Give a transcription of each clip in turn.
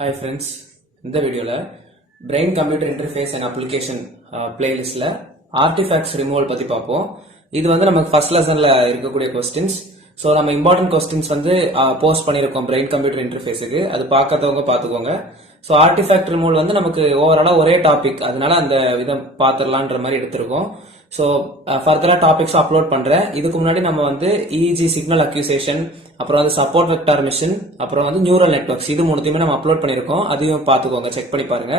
Hi friends, இந்த வீடியோல Brain Computer Interface and Application playlistல Artifacts Removal பத்தி பார்ப்போம். இது வந்து நமக்கு ஃபர்ஸ்ட் லெசன்ல இருக்கக்கூடிய கொஸ்டின்ஸ். ஸோ நம்ம இம்பார்ட்டன்ட் கொஸ்டின்ஸ் வந்து போஸ்ட் பண்ணியிருக்கோம் பிரெயின் கம்ப்யூட்டர் இன்டர்ஃபேஸுக்கு. அது பார்க்காதவங்க பார்த்துக்கோங்க. ஸோ ஆர்டிஃபேக்ட் ரிமூவல் வந்து நமக்கு ஓவராலா ஒரே டாபிக், அதனால அந்த இதை பார்த்துடலான்ற மாதிரி எடுத்திருக்கோம். ஸோ ஃபர்தரா டாபிக்ஸ் அப்லோட் பண்றேன். இதுக்கு முன்னாடி நம்ம வந்து இஇஜி சிக்னல் அக்யூசேஷன், அப்புறம் வந்து சப்போர்ட் வெக்டார் மிஷின், அப்புறம் வந்து நியூரல் நெட்வொர்க்ஸ், இது மூணுத்தையுமே நம்ம அப்லோட் பண்ணிருக்கோம். அதையும் பார்த்துக்கோங்க, செக் பண்ணி பாருங்க.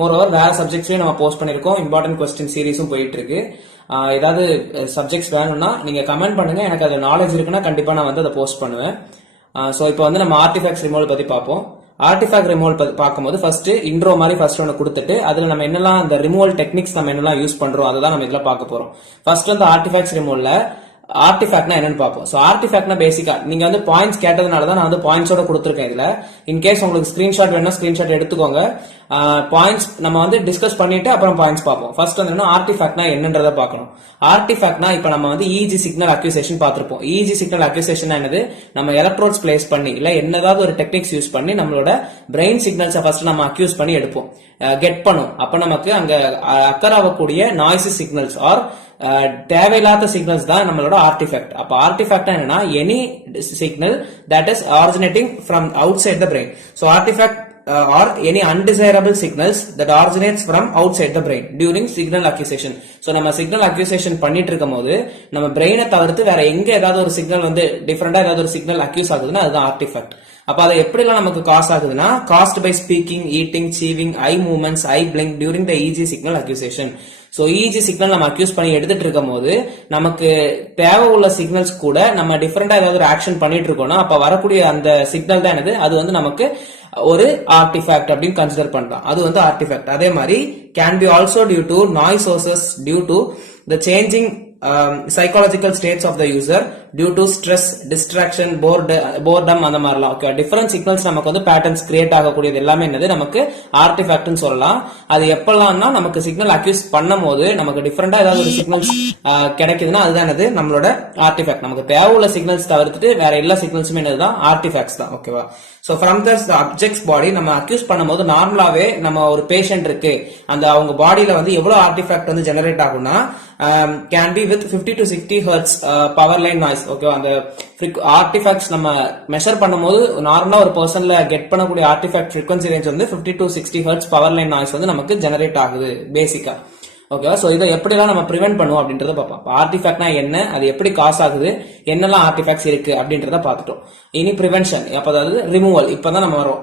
மோரோவர் வேற சப்ஜெக்ட்ஸ்லயும் நம்ம போஸ்ட் பண்ணிருக்கோம். இம்பார்ட்டன்ட் கொஸ்டின் சீரிஸும் போயிட்டு இருக்கு. ஏதாவது சப்ஜெக்ட்ஸ் வேணும்னா நீங்க கமெண்ட் பண்ணுங்க. எனக்கு அது நாலேஜ் இருக்குன்னா கண்டிப்பா நான் வந்து அதை போஸ்ட் பண்ணுவேன். ஸோ இப்போ வந்து நம்ம ஆர்டிஃபேக்ட்ஸ் ரிமூவல் பத்தி பார்ப்போம். ஆர்டிஃபேக்ட் ரிமூவல் பார்க்கும்போது ஃபர்ஸ்ட் இன்ட்ரோ மாதிரி ஃபர்ஸ்ட் ஒன்று கொடுத்துட்டு அதுல நம்ம என்னெல்லாம் அந்த ரிமூவல் டெக்னிக்ஸ் நம்ம என்னெல்லாம் யூஸ் பண்றோம் அதை தான் நம்ம இதுல பார்க்க போறோம். ஃபர்ஸ்ட் வந்து ஆர்டிஃபேக்ட்ஸ் ரிமூவல்ல ஆர்டிஃபேக்ட்னா என்னன்னு பார்ப்போம். ஸோ ஆர்டிஃபேக்ட்னா பேசிக்கா நீங்க வந்து பாயிண்ட்ஸ் கேட்டதுனால தான் நான் வந்து பாயிண்ட்ஸோட கொடுத்துருக்கேன். இதுல இன்கேஸ் உங்களுக்கு ஸ்கிரீன்ஷாட் வேணும்னா ஸ்கிரீன்ஷாட் எடுத்துக்கோங்க. பாயிண்ட்ஸ் நம்ம வந்து டிஸ்கஸ் பண்ணிட்டு அப்புறம் பாயிண்ட்ஸ் பார்ப்போம். ஃபர்ஸ்ட் வந்து ஆர்டிஃபேக்ட்னா என்னன்றதை பார்க்கணும். ஆர்டிஃபேக்ட்னா இப்ப நம்ம வந்து இஇஜி சிக்னல் அக்யூசேஷன் பார்த்திருப்போம். இஇஜி சிக்னல் அக்யூசேஷன் என்னது, நம்ம எலக்ட்ரோட்ஸ் பிளேஸ் பண்ணி இல்ல என்னதாவது ஒரு டெக்னிக்ஸ் யூஸ் பண்ணி நம்மளோட பிரெயின் சிக்னல்ஸை ஃபர்ஸ்ட் நம்ம அக்யூஸ் பண்ணி எடுப்போம், கெட் பண்ணும். அப்ப நமக்கு அங்க அக்கர் ஆகக்கூடிய நாய்ஸ் சிக்னல்ஸ் ஆர் தேவையில்லாத சிக்னல்ஸ் தான் நம்மளோட ஆர்டிஃபேக்ட். அப்ப ஆர்டிஃபேக்ட் என்னன்னா any signal that is originating from outside the brain. So artifact or any undesirable signals that originates from outside the brain during signal acquisition. So நம்ம signal acquisition பண்ணிட்டு இருக்கும்போது நம்ம பிரெயினை தவிர்த்து வேற எங்க ஏதாவது ஒரு சிக்னல் வந்து டிஃபரெண்டா ஏதாவது ஒரு சிக்னல் அக்யூஸ் ஆகுதுன்னா அதுதான் ஆர்டிஃபேக்ட். அப்ப அதை எப்படிலாம் நமக்கு காஸ் ஆகுதுன்னா caused by speaking, eating, chewing, eye movements, eye blink during the EEG signal acquisition. So EEG signal நம்ம அக்யூஸ் பண்ணி எடுத்துட்டு இருக்கும் போது நமக்கு தேவை உள்ள சிக்னல்ஸ் கூட நம்ம டிஃபரெண்டா ஏதாவது ஒரு ஆக்ஷன் பண்ணிட்டு இருக்கோம்னா அப்ப வரக்கூடிய அந்த சிக்னல் தான் என்னது, அது வந்து நமக்கு ஒரு ஆர்டிஃபேக்ட் அப்படின்னு கன்சிடர் பண்றோம். அது வந்து ஆர்டிஃபேக்ட். அதே மாதிரி can be also due to noise sources, due to the changing psychological states of the user, due to stress, distraction, boredom அந்த மாதிரிலாம். ஓகே, டிஃபரண்ட் சிக்னல்ஸ் நமக்கு வந்து பேட்டர்ன்ஸ் கிரியேட் ஆகக்கூடியது எல்லாமே என்னது நமக்கு ஆர்டிஃபேக்ட்னு சொல்லலாம். அது எப்பெல்லாம்னா நமக்கு சிக்னல் அக்யூஸ் பண்ணும் போது நமக்கு டிஃபரெண்டா ஏதாவது ஒரு சிக்னல்ஸ் கிடைக்குதுன்னா அதுதான் என்னது நம்மளோட ஆர்டிஃபேக்ட். நமக்கு தேவையுள்ள சிக்னல்ஸ் தவிர்த்துட்டு வேற எல்லா சிக்னல்ஸுமே என்னதுதான் ஆர்டிஃபேக்ட்ஸ் தான். ஓகேவா? சோ ஃப்ரம் த சப்ஜெக்ட்ஸ் பாடி நம்ம அக்யூஸ் பண்ணும்போது நார்மலாவே நம்ம ஒரு பேஷண்ட் இருக்கு, அந்த அவங்க பாடியில வந்து எவ்வளவு ஆர்டிஃபேக்ட் வந்து ஜெனரேட் ஆகும்னா can be with 50 to 60 hertz power line noise. Okay, அந்த ஆர்டிஃபேக்ட்ஸ் நம்ம மெஷர் பண்ணும்போது நார்மலா ஒரு பர்சன்ல கெட் பண்ணக்கூடிய ஆர்டிஃபேக்ட் ஃப்ரீக்வன்சி ரேஞ்ச் வந்து 50 to 60 hertz power line noise வந்து நமக்கு ஜெனரேட் ஆகுது பேசிக்கா. ஓகேவா? சோ இதை எப்படிலாம் நம்ம ப்ரிவென்ட் பண்ணுவோம் அப்படின்றத பார்ப்போம். ஆர்டிஃபேக்ட்னா என்ன, அது எப்படி காஸ் ஆகுது, என்னெல்லாம் ஆர்டிஃபேக்ட்ஸ் இருக்கு அப்படின்றத பார்த்துட்டோம். இனி ப்ரிவென்ஷன், அப்ப அதாவது ரிமூவல், இப்பதான் நம்ம வரோம்.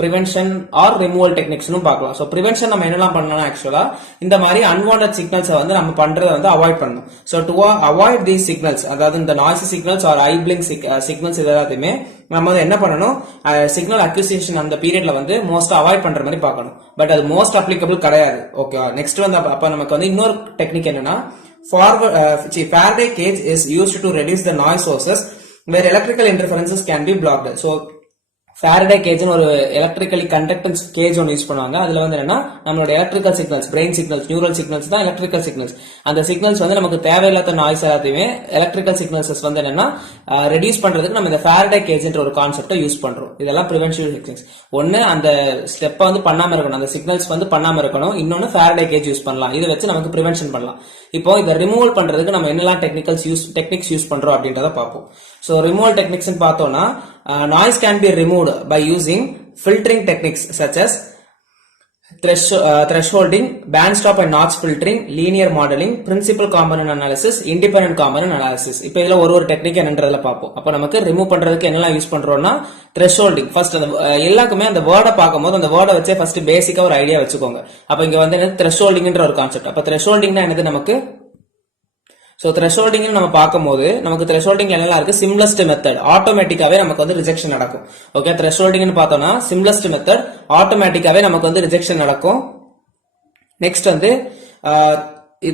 ப்ரிவென்ஷன் ஆர் ரிமூவல் டெக்னிக்ஸ்னும் பார்க்கலாம். சோ ப்ரிவென்ஷன் நம்ம என்னெல்லாம் பண்ணலாம், ஆக்சுவலா இந்த மாதிரி அன்வான்ட் சிக்னல்ஸை வந்து நம்ம பண்றதை வந்து அவாய்ட் பண்ணணும். So to avoid these signals, அதாவது இந்த நாய்ஸ் சிக்னல்ஸ் ஆர் ஐ பிளிங்க் சிக்னல்ஸ் இது எல்லாத்தையுமே நம்ம வந்து என்ன பண்ணணும், சிக்னல் அக்யூசியேஷன் அந்த பீரியட்ல வந்து மோஸ்ட் அவாய்ட் பண்ற மாதிரி பார்க்கணும். பட் அது மோஸ்ட் அப்ளிகபிள் கிடையாது. ஓகே, நெக்ஸ்ட் வந்து அப்ப நமக்கு வந்து இன்னொரு டெக்னிக் என்னன்னா Faraday cage is used to reduce the noise sources where electrical interferences can be blocked. So Faraday cage ஒரு எலக்ட்ரிக்கலி கண்டக்டன்ஸ் கேஜ் ஒன்று யூஸ் பண்ணுவாங்க. அதுல வந்து என்னன்னா நம்மளோட electrical signals, brain signals, neural signals தான் எலக்ட்ரிக்கல் சிக்னல்ஸ். அந்த சிக்னல்ஸ் வந்து நமக்கு தேவையில்லாத நாய்ஸ் எல்லாத்தையுமே எலக்ட்ரிக்கல் சிக்னல்ஸ் வந்து என்னன்னா ரெடியூஸ் பண்றதுக்கு நம்ம இந்த Faraday கேஜ்ன்ற ஒரு கான்செப்டை யூஸ் பண்றோம். இதெல்லாம் பிரிவென்ஷன் டெக்னிக்ஸ். ஒன்னு அந்த ஸ்டெப்பை வந்து பண்ணாம இருக்கணும், அந்த சிக்னல்ஸ் வந்து பண்ணாம இருக்கணும். இன்னொன்னு Faraday கேஜ் யூஸ் பண்ணலாம். இதை வச்சு நமக்கு பிரிவென்ஷன் பண்ணலாம். இப்போ இதை ரிமூவல் பண்றதுக்கு நம்ம என்னெல்லாம் டெக்னிக்ஸ் யூஸ் பண்றோம் அப்படின்றத பார்ப்போம். சோ ரிமூவல் டெக்னிக்ஸ் பார்த்தோம்னா noise can be removed by using filtering techniques such as thresholding, band stop and notch filtering, linear modeling, principal component analysis, independent component analysis. இப்போ இதுல ஒரு டெக்னிக் என்னன்றதுல பார்ப்போம். அப்ப நமக்கு ரிமூவ் பண்றதுக்கு என்னெல்லாம் யூஸ் பண்றோம்னா thresholding. ஃபர்ஸ்ட் அந்த எல்லாருக்குமே அந்த வேர்டை பார்க்கும்போது அந்த வேர்டை வச்சே ஃபர்ஸ்ட் பேசிக்கா ஒரு ஐடியா வச்சுக்கோங்க. அப்ப இங்க வந்து thresholdingன்ற ஒரு கான்செப்ட். அப்ப thresholdingனா என்னது நமக்கு, சோ த்ரெஷோல்டிங் நம்ம பார்க்கும்போது நமக்கு த்ரெஷோல்டிங் என்னெல்லாம் இருக்கு, சிம்ப்ளஸ்ட் மெத்தட், ஆட்டோமேட்டிக்காவே நமக்கு வந்து ரிஜெக்ஷன் நடக்கும். ஓகே, த்ரெஷோல்டிங்னு பார்த்தோம்னா சிம்ப்ளஸ்ட் மெத்தட், ஆட்டோமேட்டிக்காவே நமக்கு வந்து ரிஜெக்ஷன் நடக்கும். நெக்ஸ்ட் வந்து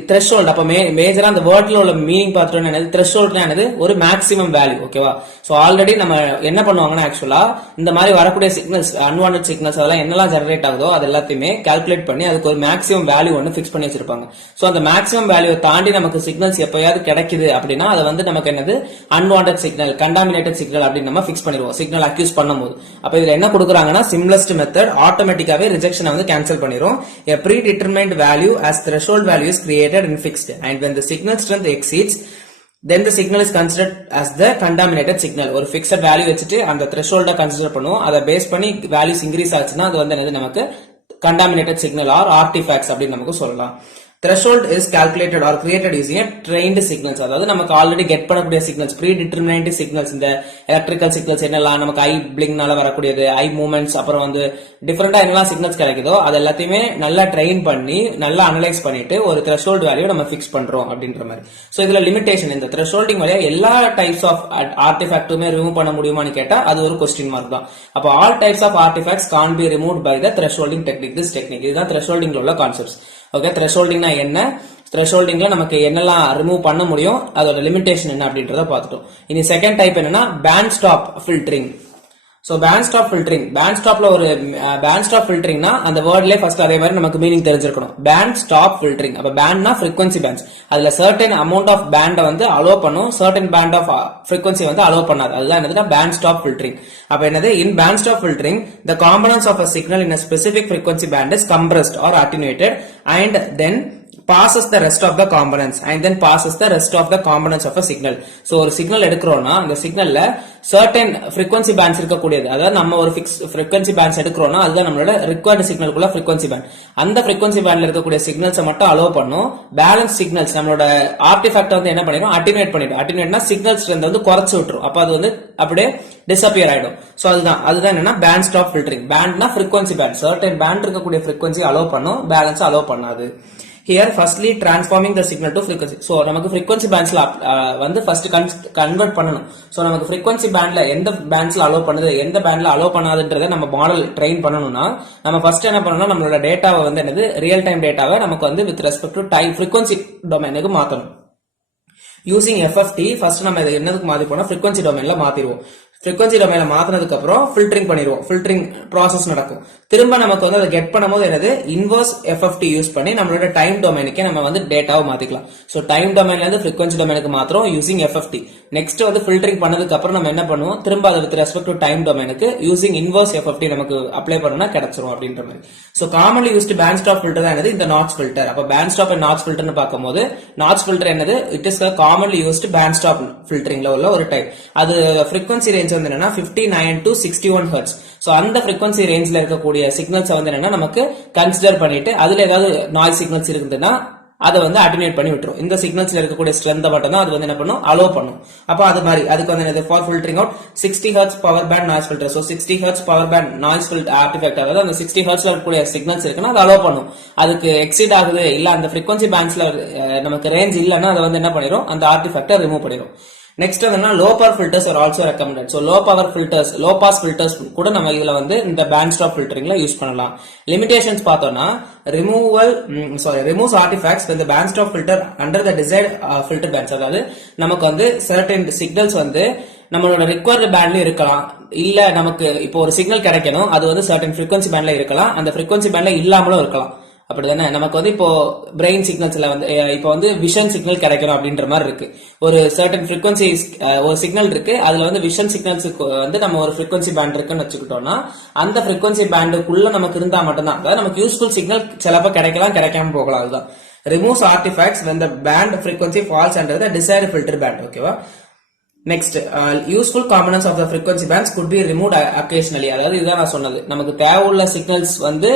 த்ரெஷோல்ட். அப்ப மேஜரா அந்த வேர்ட்ல உள்ள மீனிங் பார்த்துட்டோம்னா என்னது, த்ரெஷோல்ட்னா என்னது, ஒரு மேக்ஸிமம் வேல்யூ. ஓகேவா? சோ ஆல்ரெடி நம்ம என்ன பண்ணுவாங்கன்னா, ஆக்சுவலா இந்த மாதிரி வரக்கூடிய சிக்னல்ஸ், அன்வான்ட் சிக்னல்ஸ் அதெல்லாம் என்னெல்லாம் ஜெனரேட் ஆகுதோ அது எல்லாத்தையுமே கால்குலேட் பண்ணி அதுக்கு ஒரு மேக்ஸிமம் வேல்யூ ஒன்று ஃபிக்ஸ் பண்ணி வச்சிருப்பாங்க. சோ அந்த மேக்ஸிமம் வேல்யூ தாண்டி நமக்கு சிக்னல்ஸ் எப்பயாவது கிடைக்குது அப்படின்னா அது வந்து நமக்கு என்னது, அன்வான்ட் சிக்னல், கண்டாமினேட்டட் சிக்னல் அப்படின்னு நம்ம ஃபிக்ஸ் பண்ணிடுவோம் சிக்னல் அக்யூஸ் பண்ணும்போது. அப்ப இதுல என்ன கொடுக்குறாங்கன்னா, சிம்ப்ளஸ்ட் மெத்தட் ஆட்டோமேட்டிக்காவே ரிஜெக்ஷனை வந்து cancel பண்ணிரும். A predetermined value as threshold value is created and fixed, and when the signal strength exceeds, then the signal is considered as the contaminated signal. ஒரு fixed value வச்சுட்டு அந்த threshold consider பண்ணுவோம். அதை base பண்ணி values increase ஆச்சுன்னா அது வந்து என்னது, நமக்கு contaminated signal or artifacts அப்படின்னு நமக்கு சொல்லலாம். Threshold is calculated or created using a trained signals. அதாவது நமக்கு ஆல்ரெடி கெட் பண்ணக்கூடிய சிக்னல்ஸ், predetermined signals, இந்த எலக்ட்ரிக்கல் சிக்னல்ஸ் என்னெல்லாம் நமக்கு ஐ பிளிங்னால வரக்கூடியது, ஐ மூவ்மெண்ட்ஸ், அப்புறம் வந்து டிஃபரெண்டா என்னெல்லாம் சிக்னல்ஸ் கிடைக்குதோ அது எல்லாத்தையுமே நல்லா ட்ரெயின் பண்ணி நல்லா அனலைஸ் பண்ணிட்டு ஒரு threshold வேல்யூ நம்ம ஃபிக்ஸ் பண்றோம் அப்படின்ற மாதிரி. சோ இதுல லிமிடேஷன், இந்த thresholding வழியா எல்லா டைப்ஸ் ஆஃப் ஆர்டிஃபேக்ட்டுமே ரிமூவ் பண்ண முடியுமான்னு கேட்டா அது ஒரு கொஸ்டின் மார்க் தான். அப்ப all types of artifacts can be removed by the thresholding technique. This technique, இதுதான் thresholdingல உள்ள கான்செப்ட்ஸ். ஓகே, thresholdingனா என்ன, thresholdingல நமக்கு என்னெல்லாம் ரிமூவ் பண்ண முடியும், அதோட லிமிடேஷன் என்ன அப்படின்றத பார்த்துட்டோம். இனி செகண்ட் டைப் என்னன்னா band stop filtering. So band stop filtering, band ஸ்டாப்ல ஒரு பேண்ட் ஸ்டாப் ஃபில்டரிங்னா அந்த வேர்ட்லயே ஃபர்ஸ்ட் அதே மாதிரி நமக்கு மீனிங் தெரிஞ்சிருக்கணும். பேண்ட் ஸ்டாப் ஃபில்டரிங், அப்ப பேண்ட்னா frequency bands, அதுல certain amount of band வந்து அலோ பண்ணும், certain band of frequency வந்து அலோ பண்ணாது. அதுதான் என்னதுன்னா பேண்ட் ஸ்டாப் ஃபில்டரிங். அப்ப என்னது, in band stop filtering the components of a signal in a specific frequency band is compressed or attenuated and then passes the rest of the components of a signal. So ஒரு signal எடுக்கிறோம்னா அந்த சிக்னல்ல certain frequency bands இருக்கக்கூடியது, அதாவது நம்ம ஒரு fix frequency bands எடுக்கிறோம்னா அதுதான் நம்மளோட required சிக்னலுக்குள்ள frequency band. அந்த frequency bandல இருக்கக்கூடிய சிக்னல்ஸை மட்டும் அலோ பண்ணும். பேலன்ஸ் சிக்னல்ஸ் நம்மளோட ஆர்டிஃபேக்ட் வந்து என்ன பண்ணிடும், அட்டினுவேட் பண்ணிடும். அட்டினுவேட்னா சிக்னல் ஸ்ட்ரென்த் வந்து குறைச்சு விட்டுரும். அப்ப அது வந்து அப்படியே டிஸப்பியர் ஆயிடும். சோ அதுதான் என்னன்னா பேண்ட் ஸ்டாப் ஃபில்டரிங். பேண்ட்னா frequency band, certain band இருக்கக்கூடிய frequency அலோ பண்ணும், பேலன்ஸ் அலோ பண்ணாது. Here firstly transforming the signal to frequency. So நமக்கு frequency bandsல வந்து first convert பண்ணணும். So நமக்கு frequency bandல எந்த bandsல allow பண்ணுது, எந்த bandல allow பண்ணாதுன்றதை நம்ம மாடல் ட்ரெயின் பண்ணணும்னா நம்ம first என்ன பண்ணணும், நம்மளோட டேட்டாவை வந்து என்னது, ரியல் டைம் டேட்டாவை நமக்கு வந்து with respect to time frequency டொமைனுக்கு மாத்தணும். யூசிங் FFT ஃபர்ஸ்ட் நம்ம இதை என்னதுக்கு மாத்திப்போம்னா frequency டொமைன்ல மாத்திடுவோம். frequency டொமைன்ல மாத்தினதுக்கு அப்புறம் ஃபில்டரிங் பண்ணிடுவோம். ஃபில்டரிங் ப்ராசஸ் நடக்கும். திரும்ப நமக்கு வந்து அதை கெட் பண்ணும்போது என்னது, இன்வர்ஸ் FFT யூஸ் பண்ணி நம்மளோட டைம் டொமைனுக்கே நம்ம வந்து டேட்டாவை மாத்திக்கலாம். சோ டைம் டொமைன்ல இருந்து frequency டொமைனுக்கு மாத்திரம் யூசிங் FFT. நெக்ஸ்ட் வந்து ஃபில்டரிங் பண்ணதுக்கு அப்புறம் நம்ம என்ன பண்ணுவோம், திரும்ப அதை வித் ரெஸ்பெக்ட் டு டைம் டொமைனுக்கு யூசிங் இன்வர்ஸ் FFT நமக்கு அப்ளை பண்ணா கிடைச்சிரும் அப்படின்ற மாதிரி. So commonly used band stop filter தான் என்னது, இந்த நாட்ச் ஃபில்டர். அப்ப பேண்ட் ஸ்டாப் அண்ட் நாட்ச் ஃபில்டர்னு பார்க்கும்போது நாட்ச் ஃபில்டர் என்னது, it is commonly used band stop ஃபில்டரிங்ல உள்ள ஒரு டைப். அது frequency ரேஞ்ச் வந்து என்னன்னா 59 to 61 Hz. சோ அந்த frequency ரேஞ்ச்ல இருக்கக்கூடிய சிக்னல்ஸ் வந்து என்னன்னா நமக்கு கன்சிடர் பண்ணிட்டு அதுல ஏதாவது நாய்ஸ் சிக்னல்ஸ் இருக்குதுன்னா அதை வந்து அட்டினேட் பண்ணி விட்டுரும். இந்த சிக்னல்ஸ்ல இருக்கக்கூடிய ஸ்ட்ரென்த் மட்டும் தான் அது வந்து என்ன பண்ணும், அலோ பண்ணும். அப்ப அது மாதிரி அதுக்கு வந்து என்னது, for filtering out 60 Hz power band noise filter. So 60 Hz power band noise filter artifact, அதாவது அந்த 60 Hzல இருக்கக்கூடிய சிக்னல்ஸ் இருக்குன்னா அது அலோ பண்ணும். அதுக்கு எக்ஸீட் ஆகுது இல்ல அந்த frequency bandsல நமக்கு ரேஞ்ச் இல்லன்னா அதை வந்து என்ன பண்ணிரும், அந்த ஆர்டிஃபேக்டை ரிமூவ் பண்ணிரும். நெக்ஸ்ட் வந்து low power filters are also recommended. So low power filters, low pass filters கூட நம்ம இதுல வந்து இந்த பேண்ட் ஸ்டாப் ஃபில்டரிங்ல யூஸ் பண்ணலாம். லிமிடேஷன்ஸ் பார்த்தோம்னா removes artifacts when the band stop filter under the desired filter bands. அதாவது நமக்கு வந்து certain signals வந்து நம்மளோட ரிக்வயர்ட் பேண்ட்லயும் இருக்கலாம், இல்ல நமக்கு இப்போ ஒரு சிக்னல் கிடைக்கணும் அது வந்து certain frequency bandல இருக்கலாம், அந்த frequency bandல இல்லாமலும் இருக்கலாம். அப்படிதானே, நமக்கு வந்து இப்போ பிரெயின் சிக்னல்ஸ்ல வந்து இப்போ வந்து விஷன் சிக்னல் கிடைக்கணும் அப்படின்ற மாதிரி இருக்கு. ஒரு சர்டன் ஃப்ரீக்வன்சி ஒரு சிக்னல் இருக்கு, அதுல வந்து விஷன் சிக்னல்ஸுக்கு வந்து நம்ம ஒரு ஃப்ரீக்வன்சி பேண்ட் இருக்குன்னு வச்சுக்கிட்டோம்னா அந்த ஃப்ரீக்வன்சி பேண்டுக்குள்ள நமக்கு இருந்தா மட்டும்தான், அதாவது நமக்கு யூஸ்ஃபுல் சிக்னல் சிலப்ப கிடைக்கலாம், கிடைக்காம போகலாம். அதுதான் removes artifacts when the band frequency falls under the desired filter band. ஓகேவா. Next useful components of the frequency bands could be removed occasionally. அதாவது இதுதான் நான் சொன்னது, நமக்கு தேவையுள்ள சிக்னல்ஸ் வந்து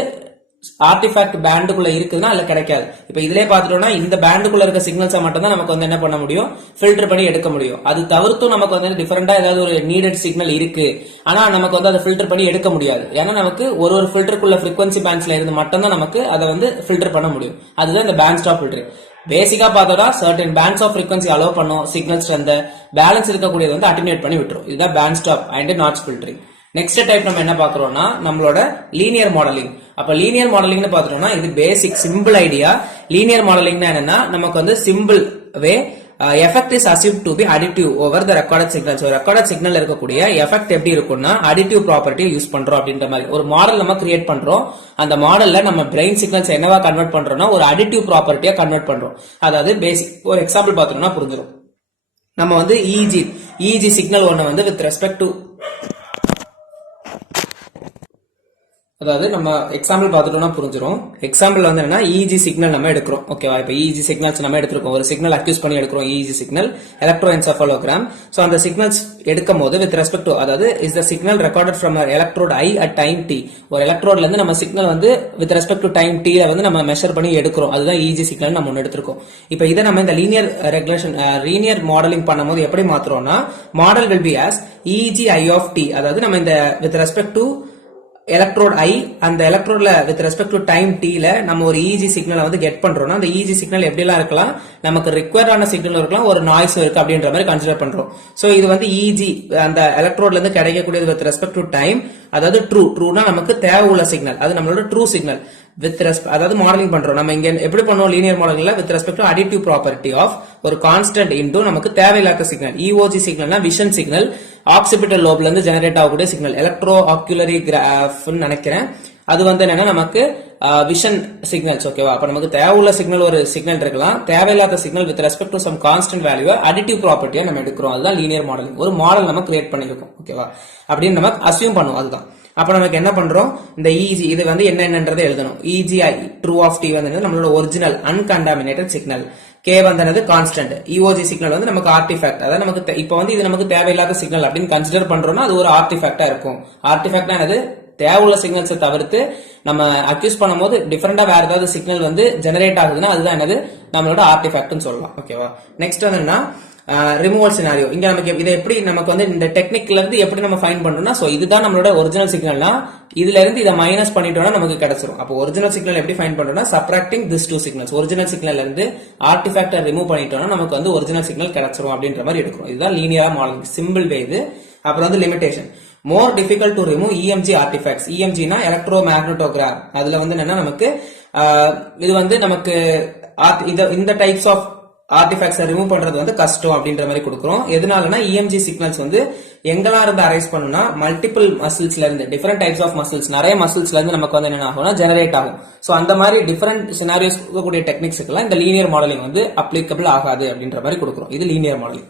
ஆர்டிஃபேக்ட் பேண்டுக்குள்ள இருக்குதுன்னா அதுல கிடைக்காது. இப்ப இதுலயே பாத்துட்டோம்னா இந்த பேண்டுக்குள்ள இருக்க சிக்னல்ஸை மட்டும் தான் நமக்கு வந்து என்ன பண்ண முடியும், ஃபில்டர் பண்ணி எடுக்க முடியும். அது தவிர்த்தும் நமக்கு வந்து டிஃபரெண்டா ஏதாவது ஒரு நீடட் சிக்னல் இருக்கு, ஆனா நமக்கு வந்து அதை ஃபில்டர் பண்ணி எடுக்க முடியாது. ஏன்னா நமக்கு ஒரு ஃபில்டருக்குள்ள ஃப்ரீக்வன்சி பேண்ட்ஸ்ல இருந்து மட்டும் தான் நமக்கு அதை வந்து ஃபில்டர் பண்ண முடியும். அதுதான் இந்த பேண்ட் ஸ்டாப் ஃபில்டர். பேசிக்கா பார்த்தோம்னா certain bands of frequency allow பண்ணும், சிக்னல்ஸ் அந்த பேலன்ஸ் இருக்கக்கூடியது வந்து அட்டினுவேட் பண்ணி விட்டுரும். இதுதான் பேண்ட் ஸ்டாப் அண்ட் நாட்ச் ஃபில்டரிங். நெக்ஸ்ட் டைப் நம்ம என்ன பாக்குறோம்னா நம்மளோட லீனியர் மாடலிங். அப்ப லீனியர் மாடலிங்னு பாத்துட்டோம்னா இது பேசிக் சிம்பிள் ஐடியா. லீனியர் மாடலிங்னா என்னன்னா நமக்கு வந்து simple way effect is assumed to be additive over the recorded signal. So recorded signal இருக்கக்கூடிய effect எப்படி இருக்கும்னா additive property யூஸ் பண்றோம் அப்படின்ற மாதிரி ஒரு மாடல் நம்ம கிரியேட் பண்றோம். அந்த மாடல்ல நம்ம பிரெயின் சிக்னல்ஸ் என்னவா கன்வெர்ட் பண்றோம்னா ஒரு additive property-யா கன்வெர்ட் பண்றோம். அதாவது பேசிக் ஒரு எக்ஸாம்பிள் பார்த்தோம்னா புரிஞ்சிடும். நம்ம வந்து EEG சிக்னல் ஒன்னு வந்து with respect to அதாவது நம்ம எக்ஸாம்பிள் பார்த்துட்டோம்னா புரிஞ்சிடும். எக்ஸாம்பிள் வந்து என்ன EEG சிக்னல் நம்ம எடுக்கிறோம். ஓகேவா? இப்போ EEG சிக்னல்ஸ் நம்ம எடுத்துருக்கோம். ஒரு சிக்னல் அக்யூஸ் பண்ணி எடுக்கிறோம் EEG சிக்னல் எலக்ட்ரோஎன்செஃபாலோகிராம். சோ அந்த சிக்னல்ஸ் எடுக்கும் போது வித் ரெஸ்பெக்ட் டு அதாவது is the signal recorded from electrode I at time T. ஒரு எலக்ட்ரோட்ல இருந்து நம்ம சிக்னல் வந்து வித் ரெஸ்பெக்ட் டு டைம் டி-ல வந்து நம்ம மெஷர் பண்ணி எடுக்கிறோம். அதுதான் EEG சிக்னல் நம்ம ஒன்று எடுத்திருக்கோம். இப்போ இதை நம்ம இந்த லீனியர் மாடலிங் பண்ணும்போது எப்படி மாத்துறோம்னா model will be as EEG I of t. அதாவது நம்ம இந்த with respect to electrode I அந்த எலக்ட்ரோட்ல வித் ரெஸ்பெக்ட் டு டைம் டி-ல நம்ம ஒரு EEG சிக்னலை வந்து கெட் பண்றோம்னா அந்த EEG சிக்னல் எப்படிலாம் இருக்கலாம், நமக்கு ரிக்வயர்டான சிக்னல் இருக்கலாம், ஒரு நாய்ஸ் இருக்கு அப்படின்ற மாதிரி கன்சிடர் பண்றோம். சோ இது வந்து EEG அந்த எலக்ட்ரோட்ல இருந்து கிடைக்கக்கூடியது வித் ரெஸ்பெக்ட் டு டைம். அதாவது ட்ரூனா நமக்கு தேவை உள்ள சிக்னல், அது நம்மளோட ட்ரூ சிக்னல் வித் அதாவது மாடலிங் பண்றோம். நம்ம இங்க எப்படி பண்ணுவோம் லீனியர் மாடலிங்ல with respect to additive property of ஒரு கான்ஸ்டன்ட் இன்டு நமக்கு தேவையில்லாத சிக்னல். EOG சிக்னல்னா விஷன் சிக்னல், ஆக்சிபிட்டல் லோப்ல இருந்து ஜெனரேட் ஆகக்கூடிய சிக்னல், எலக்ட்ரோ ஆக்குலரி கிராஃப்னு நினைக்கிறேன். அது வந்து என்னன்னா நமக்கு விஷன் சிக்னல்ஸ். ஓகேவா? அப்ப நமக்கு தேவையுள்ள சிக்னல் ஒரு சிக்னல் இருக்கலாம், தேவையில்லாத signal with respect to some constant value additive ப்ராப்பர்ட்டியா நம்ம எடுக்கிறோம். அதுதான் லீனியர் மாடலிங். ஒரு மாடல் நம்ம கிரியேட் பண்ணிருக்கோம். ஓகேவா? அப்படின்னு நம்ம அசியூம் பண்ணுவோம். அதுதான். அப்ப நமக்கு என்ன பண்றோம், இந்த EEG இது வந்து என்னன்றதை எழுதணும். EEG ட்ரூ ஆஃப் டி வந்து நம்மளோட ஒரிஜினல் அன்கண்டாமினேட்டட் சிக்னல், K வந்து கான்ஸ்டன்ட், EOG சிக்னல் வந்து நமக்கு ஆர்டிஃபேக்ட். அதாவது நமக்கு இப்ப வந்து இது நமக்கு தேவையில்லாத சிக்னல் அப்படின்னு கன்சிடர் பண்றோம்னா அது ஒரு ஆர்டிஃபேக்டா இருக்கும். ஆர்டிஃபேக்ட்னா என்னது, தேவையுள்ள சிக்னல்ஸை தவிர்த்து நம்ம அக்யூஸ் பண்ணும்போது டிஃபரெண்டா வேற ஏதாவது சிக்னல் வந்து ஜெனரேட் ஆகுதுன்னா அதுதான் என்னது நம்மளோட ஆர்டிஃபேக்ட்னு சொல்லலாம். ஓகேவா? நெக்ஸ்ட் வந்து என்ன ரிமூவல் சினாரியோ. இங்க நமக்கு இதை எப்படி நமக்கு வந்து இந்த டெக்னிக்ல இருந்து எப்படி நம்ம ஃபைண்ட் பண்றோம்னா சோ இதுதான் நம்மளோட ஒரிஜினல் சிக்னல்னா இதுல இருந்து இதை மைனஸ் பண்ணிட்டோம்னா நமக்கு கிடைச்சிரும். அப்போ ஒரிஜினல் சிக்னல் எப்படி ஃபைண்ட் பண்றோம்னா subtracting this two signals. Original சிக்னல்ல இருந்து ஆர்டிஃபேக்டை ரிமூவ் பண்ணிட்டோம்னா நமக்கு வந்து ஒரிஜினல் சிக்னல் கிடைச்சிரும் அப்படின்ற மாதிரி எடுக்கிறோம். இதுதான் லீனியரா மாடலிங் சிம்பிள் வே இது. அப்புறம் வந்து limitation, more difficult to remove EMG artifacts. EMG னா எலக்ட்ரோமேக்னட்டோகிராம். அதுல வந்து என்னன்னா நமக்கு இது வந்து நமக்கு இந்த டைப்ஸ் ஆஃப் ஆர்டிஃபேக்ட்ஸ் ரிமூவ் பண்றது வந்து கஷ்டம் அப்படின்ற மாதிரி கொடுக்குறோம். எதனாலனா EMG சிக்னல்ஸ் வந்து எங்கெல்லாம் இருந்து அரைஸ் பண்ணுனா மல்டிபிள் மசில்ஸ்ல இருந்து, டிஃபரெண்ட் டைப்ஸ் ஆஃப் மசில்ஸ், நிறைய மசில்ஸ்ல இருந்து நமக்கு வந்து என்ன ஆகும்னா ஜெனரேட் ஆகும். சோ அந்த மாதிரி டிஃபரெண்ட் சினாரியோஸ் கூடிய டெக்னிக்ஸ்க்குலாம் இந்த லீனியர் மாடலிங் வந்து அப்ளிகபிள் ஆகாது அப்படின்ற மாதிரி கொடுக்குறோம். இது லீனியர் மாடலிங்.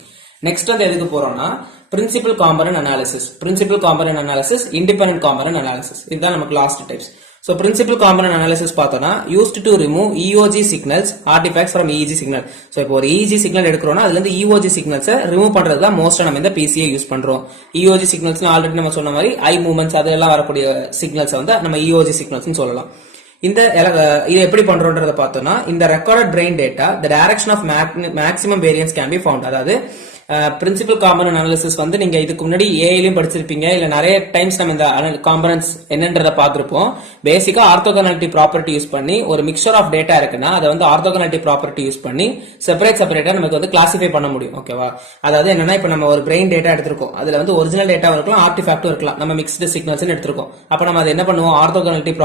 நெக்ஸ்ட் வந்து எதுக்கு போறோம்னா principal component analysis. Principal component analysis, independent component analysis, இதுதான் நமக்கு last types. So principal component analysis பார்த்தோம்னா used to remove EOG signals artifacts from EEG signal. So இப்போ ஒரு EEG signal எடுக்கிறோம்னா அதுல இருந்து EOG signals ரிமூவ் பண்றது தான் மோஸ்டா நம்ம இந்த PCA யூஸ் பண்றோம். EOG signals ஆல்ரெடி நம்ம சொன்ன மாதிரி ஐ மூவ்மெண்ட்ஸ் அதெல்லாம் வரக்கூடிய சிக்னல்ஸ் வந்து நம்ம EOG signals சொல்லலாம். இந்த இது எப்படி பண்றோம்ன்றத பார்த்தோம்னா இந்த recorded brain data the direction of maximum variance can be found. அதாவது பிரின்சிபல் காம்பனன்ட் அனாலிசிஸ் வந்து நீங்க இதுக்கு முன்னாடி ஏஐலயும் படிச்சிருப்பீங்க, இல்ல நிறைய டைம்ஸ் நம்ம இந்த காம்பனன்ட்ஸ் என்னன்றத பார்த்திருப்போம். பேசிக்கா ஆர்த்தோகனாலிட்டி ப்ராப்பர்ட்டி யூஸ் பண்ணி ஒரு மிக்சர் ஆஃப் டேட்டா இருக்குன்னா அதை வந்து ஆர்த்தோகனாலிட்டி ப்ராப்பர்ட்டி யூஸ் பண்ணி செப்பரேட்டா நமக்கு வந்து கிளாசிஃபை பண்ண முடியும். ஓகேவா? அதாவது என்னன்னா இப்ப நம்ம ஒரு பிரெயின் டேட்டா எடுத்திருக்கோம், அதுல வந்து ஒரிஜினல் டேட்டாவும் இருக்கலாம், ஆர்டிஃபேக்டும் இருக்கலாம், நம்ம மிக்ஸ்டு சிக்னல்ஸ் எடுத்திருக்கோம். அப்ப நம்ம அதை என்ன பண்ணுவோம், ஆர்த்தோகனாலிட்டி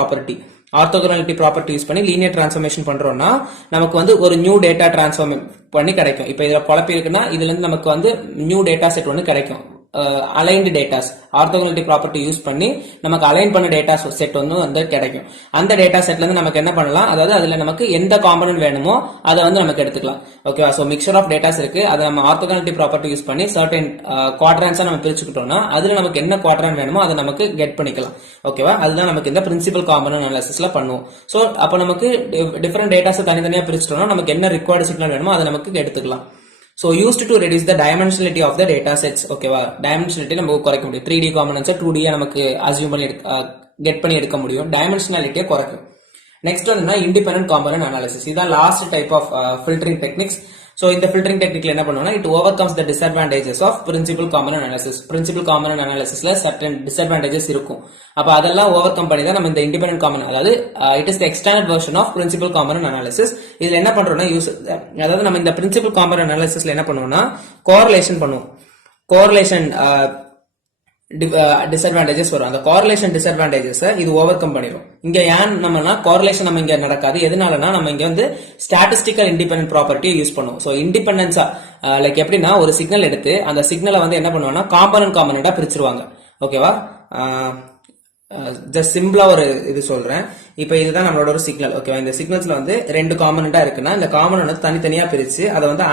ப்ராப்பர்ட்டி யூஸ் பண்ணி லீனியர் டிரான்ஸ்ஃபார்மேஷன் பண்றோம்னா நமக்கு வந்து ஒரு நியூ டேட்டா டிரான்ஸ்ஃபார்ம் பண்ணி கிடைக்கும். இப்ப இதுல குழப்பி இருக்குன்னா இதுல இருந்து நமக்கு வந்து நியூ டேட்டா செட் ஒன்று கிடைக்கும். Aligned datas orthogonality property use பண்ணி நமக்கு அலைன் பண்ண டேட்டா செட் வந்து கிடைக்கும். அந்த டேட்டா செட்ல இருந்து நமக்கு என்ன பண்ணலாம், அதாவது அதுல நமக்கு எந்த காம்பனன்ட் வேணுமோ அதை வந்து நமக்கு எடுத்துக்கலாம். ஓகேவா? சோ மிக்சர் ஆஃப் டேட்டாஸ் இருக்கு, அதை நம்ம ஆர்த்தோகனாலிட்டி ப்ராப்பர்ட்டி யூஸ் பண்ணி சர்டன் குவாட்ரன்ஸா நம்ம பிரிச்சுக்கிட்டோம்னா அதுல நமக்கு என்ன குவாட்ரன் வேணுமோ அதை நமக்கு கெட் பண்ணிக்கலாம். ஓகேவா? அதுதான் நமக்கு இந்த பிரின்சிபல் காம்பனன்ட் அனாலிசிஸ்ல பண்ணுவோம். சோ அப்ப நமக்கு டிஃபரெண்ட் டேட்டாஸ் தனித்தனியா பிரிச்சுட்டோம்னா நமக்கு என்ன ரிக்வயர்டு சிக்னல் வேணுமோ அதை நமக்கு எடுத்துக்கலாம். So used to reduce the dimensionality of the data sets. ஓகேவா? டைமென்ஷனாலிட்டி நமக்கு குறைக்க முடியும். 3D காம்பனன்ட்ஸ் 2D நமக்கு அசியூம் பண்ணி கெட் பண்ணி எடுக்க முடியும். டைமென்ஷனாலிட்டியை குறைக்கும். நெக்ஸ்ட் வந்து இண்டிபெண்டன்ட் காம்பனன்ட் அனாலிசிஸ். இதான் last type of filtering techniques. So இந்த ஃபில்டரிங் டெக்னிக்ல என்ன பண்ணுவோம்னா it overcomes the disadvantages of principal component analysis. Principal component அனாலிசிஸ்ல சர்டன் டிஸ்அட்வான்டேஜஸ் இருக்கும். அப்ப அதெல்லாம் ஓவர் கம் பண்ணி தான் நம்ம இந்த இண்டிபெண்டன்ட் காம்பனன்ட், அதாவது it is the extended version of principal component analysis. இதுல என்ன பண்றோம்னா அதாவது நம்ம இந்த பிரின்சிபல் காம்பனன்ட் அனாலிசிஸ்ல என்ன பண்ணுவோம்னா கோரிலேஷன் பண்ணுவோம். கோரிலேஷன் டிஸ்அட்வான்டேஜஸ் வரும். அந்த காரிலேஷன் டிஸ்அட்வான்டேஜஸ் இது ஓவர் கம் பண்ணிடும். இங்க ஏன் நம்மனா காரிலேஷன் நம்ம இங்க நடக்காது. எதனாலனா நம்ம இங்க வந்து ஸ்டாட்டிஸ்டிக்கல் இண்டிபெண்டன்ட் ப்ராப்பர்ட்டியை யூஸ் பண்ணுவோம். சோ இண்டிபெண்டன்ஸா லைக் எப்படின்னா ஒரு சிக்னல் எடுத்து அந்த சிக்னலை வந்து என்ன பண்ணுவாங்கன்னா காம்பனண்டா பிரிச்சிருவாங்க. ஓகேவா? ஜஸ்ட் சிம்பிளா ஒரு இது சொல்றேன். இப்போ இதுதான் நம்மளோட ஒரு சிக்னல். ஓகேவா? இந்த சிக்னல்ஸ்ல வந்து 2 காம்பனண்டா இருக்குன்னா இந்த காம்பனண்ட் வந்து தனித்தனியா பிரிச்சு அதை வந்து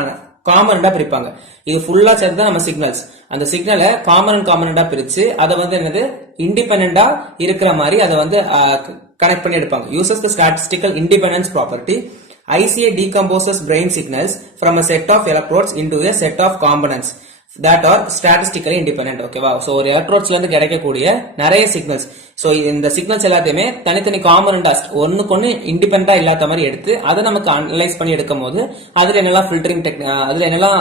காம்பனண்டா பிரிப்பாங்க. இது ஃபுல்லா சேர்த்து தான் நம்ம சிக்னல்ஸ். அந்த சிக்னலை காம்பனண்டா பிரிச்சு அதை வந்து என்னது இண்டிபெண்டா இருக்கிற மாதிரி அதை வந்து கனெக்ட் பண்ணி எடுப்பாங்க. Uses the statistical independence property. ICA decomposes brain signals from a set of electrodes into a set of components that are statistically independent. ஓகேவா? சோ ஒரு எலக்ட்ரோட்ஸ்ல இருந்து கிடைக்கக்கூடிய நிறைய சிக்னல்ஸ். சோ இந்த சிக்னல்ஸ் எல்லாத்தையுமே தனித்தனி காம்பனண்டா ஒண்ணுக்கு இண்டிபெண்டா இல்லாத மாதிரி எடுத்து அதை நமக்கு அனலைஸ் பண்ணி எடுக்கும் போது அதுல என்னெல்லாம் ஃபில்டரிங் அதுல என்னெல்லாம்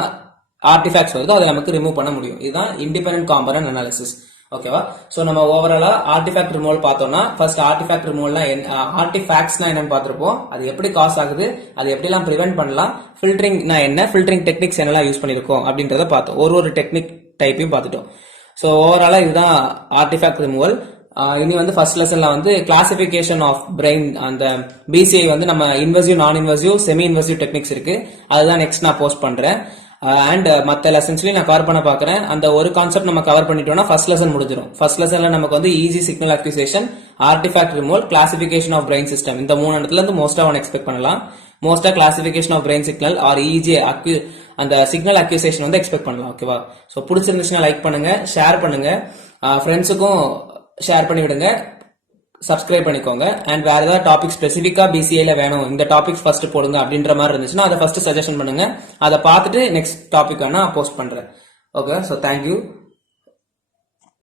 ஆர்டிஃபேக்ட்ஸ் வருதோ அதை நமக்கு ரிமூவ் பண்ண முடியும். இதுதான் இண்டிபெண்டன்ட் காம்பனன்ட் அனாலிசிஸ். ஓகேவா? சோ நம்ம ஓவராலா ஆர்டிஃபேக்ட் ரிமூவல் பார்த்தோம்னா ஃபர்ஸ்ட் ஆர்டிஃபேக்ட் ரிமூவல்னா ஆர்டிஃபேக்ட்ஸ்னா என்னன்னு பார்த்திருப்போம். அது எப்படி காஸ் ஆகுது, அது எப்படி எல்லாம் பிரிவென்ட் பண்ணலாம், ஃபில்டரிங்னா என்ன, ஃபில்டரிங் டெக்னிக்ஸ் என்னெல்லாம் யூஸ் பண்ணிருக்கோம் அப்படின்றத பார்த்தோம். ஒரு டெக்னிக் டைப்பையும் பார்த்துட்டோம். சோ ஓவராலா இதுதான் ஆர்டிஃபேக்ட் ரிமூவல். இனி வந்து ஃபர்ஸ்ட் லெசன்ல வந்து கிளாசிபிகேஷன் ஆஃப் பிரெயின் அந்த BCI வந்து நம்ம இன்வெசிவ், நான் இன்வெசிவ், செமி இன்வெசிவ் டெக்னிக்ஸ் இருக்கு. அதுதான் நெக்ஸ்ட் நான் போஸ்ட் பண்றேன். அண்ட் மற்ற லெசன்ஸ்லயும் நான் கவர் பண்ண பாக்குறேன். அந்த ஒரு கான்செப்ட் நம்ம கவர் பண்ணிட்டோம்னா ஃபர்ஸ்ட் லெசன் முடிஞ்சிடும். ஃபர்ஸ்ட் லெசன்ல நமக்கு வந்து EEG signal acquisition, artifact removal, classification of brain system, இந்த 3 இடத்துல இருந்து மோஸ்டா ஒன் எக்ஸ்பெக்ட் பண்ணலாம். மோஸ்டா classification of brain signal or EEG அந்த சிக்னல் அக்யூசேஷன் வந்து எக்ஸ்பெக்ட் பண்ணலாம். ஓகேவா? சோ பிடிச்சிருந்துச்சுன்னா லைக் பண்ணுங்க, ஷேர் பண்ணுங்க, ஃப்ரெண்ட்ஸுக்கும் ஷேர் பண்ணி விடுங்க, சப்ஸ்கிரைப் பண்ணிக்கோங்க. அண்ட் வேற ஏதாவது டாபிக் ஸ்பெசிஃபிக்கா BCIல வேணும், இந்த டாபிக்ஸ் ஃபர்ஸ்ட் போடுங்க அப்படின்ற மாதிரி இருந்துச்சுன்னா அதை ஃபர்ஸ்ட் சஜஷன் பண்ணுங்க. அதை பார்த்துட்டு நெக்ஸ்ட் டாபிக் நான் போஸ்ட் பண்றேன். Okay, so thank you.